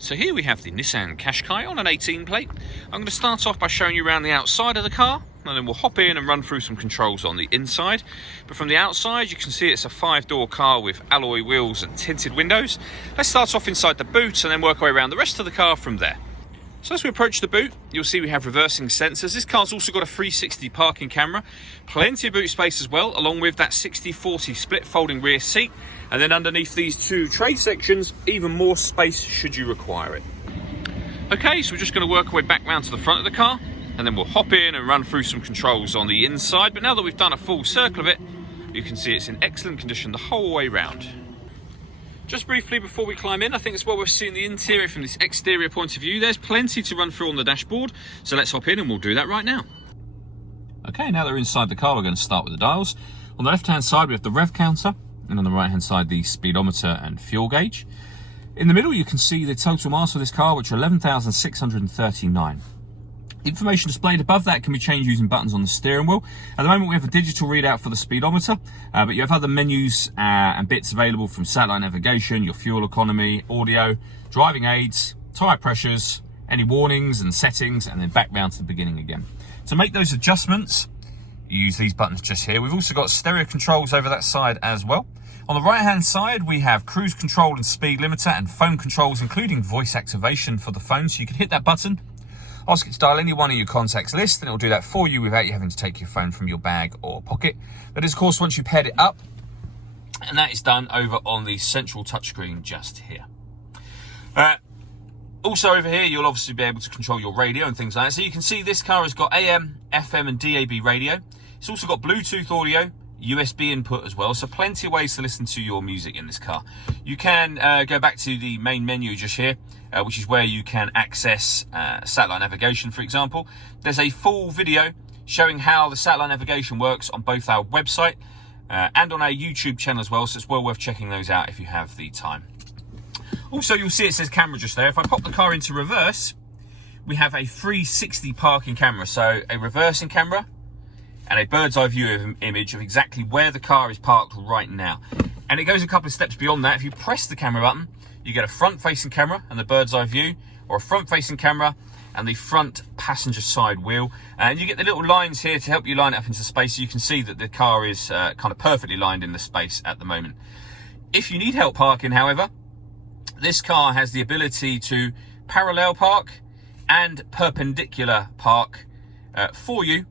So here we have the Nissan Qashqai on an 18 plate. I'm going to start off by showing you around the outside of the car, and then we'll hop in and run through some controls on the inside. But from the outside you can see it's a 5-door car with alloy wheels and tinted windows. Let's start off inside the boot and then work our way around the rest of the car from there. So as we approach the boot, you'll see we have reversing sensors. This car's also got a 360 parking camera, plenty of boot space as well, along with that 60/40 split folding rear seat. And then underneath these two tray sections, even more space should you require it. Okay, so we're just going to work our way back round to the front of the car, and then we'll hop in and run through some controls on the inside. But now that we've done a full circle of it, you can see it's in excellent condition the whole way round. Just briefly before we climb in, I think it's well worth seeing the interior from this exterior point of view. There's plenty to run through on the dashboard, so let's hop in and we'll do that right now. Okay, now that we're inside the car, we're going to start with the dials. On the left-hand side, we have the rev counter, and on the right-hand side, the speedometer and fuel gauge. In the middle, you can see the total miles for this car, which are 11,639. Information displayed above that can be changed using buttons on the steering wheel. At the moment we have a digital readout for the speedometer, but you have other menus and bits available from satellite navigation, your fuel economy, audio, driving aids, tyre pressures, any warnings and settings, and then back round to the beginning again. To make those adjustments, you use these buttons just here. We've also got stereo controls over that side as well. On the right hand side we have cruise control and speed limiter and phone controls, including voice activation for the phone, so you can hit that button, ask it to dial any one of your contacts list, and it'll do that for you without you having to take your phone from your bag or pocket. That is, of course, once you've paired it up, and that is done over on the central touchscreen just here. Also over here, you'll obviously be able to control your radio and things like that. So you can see this car has got AM, FM and DAB radio. It's also got Bluetooth audio, USB input as well, so plenty of ways to listen to your music in this car. You can go back to the main menu just here, which is where you can access satellite navigation, for example. There's a full video showing how the satellite navigation works on both our website and on our YouTube channel as well, so it's well worth checking those out if you have the time. Also, you'll see it says camera just there. If I pop the car into reverse, we have a 360 parking camera, so a reversing camera and a bird's eye view image of exactly where the car is parked right now. And it goes a couple of steps beyond that. If you press the camera button, you get a front-facing camera and the bird's eye view, or a front-facing camera and the front passenger side wheel. And you get the little lines here to help you line it up into space, so you can see that the car is kind of perfectly lined in the space at the moment. If you need help parking, however, this car has the ability to parallel park and perpendicular park for you.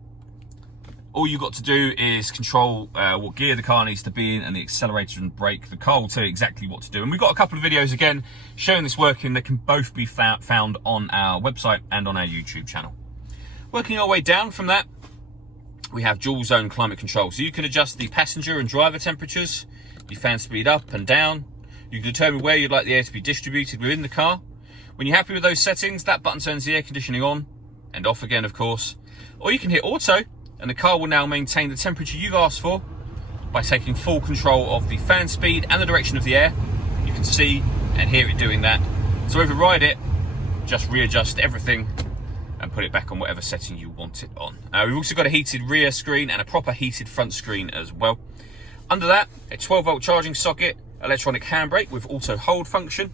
All you've got to do is control what gear the car needs to be in and the accelerator and brake. The car will tell you exactly what to do. And we've got a couple of videos again showing this working that can both be found on our website and on our YouTube channel. Working our way down from that, we have dual zone climate control. So you can adjust the passenger and driver temperatures, your fan speed up and down. You can determine where you'd like the air to be distributed within the car. When you're happy with those settings, that button turns the air conditioning on and off again, of course. Or you can hit auto, and the car will now maintain the temperature you've asked for by taking full control of the fan speed and the direction of the air. You can see and hear it doing that. To override it, just readjust everything and put it back on whatever setting you want it on. We've also got a heated rear screen and a proper heated front screen as well. Under that, a 12-volt charging socket, electronic handbrake with auto hold function,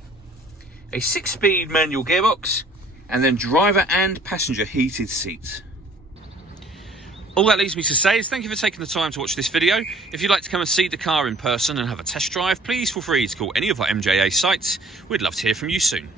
a 6-speed manual gearbox, and then driver and passenger heated seats. All that leaves me to say is thank you for taking the time to watch this video. If you'd like to come and see the car in person and have a test drive, please feel free to call any of our MJA sites. We'd love to hear from you soon.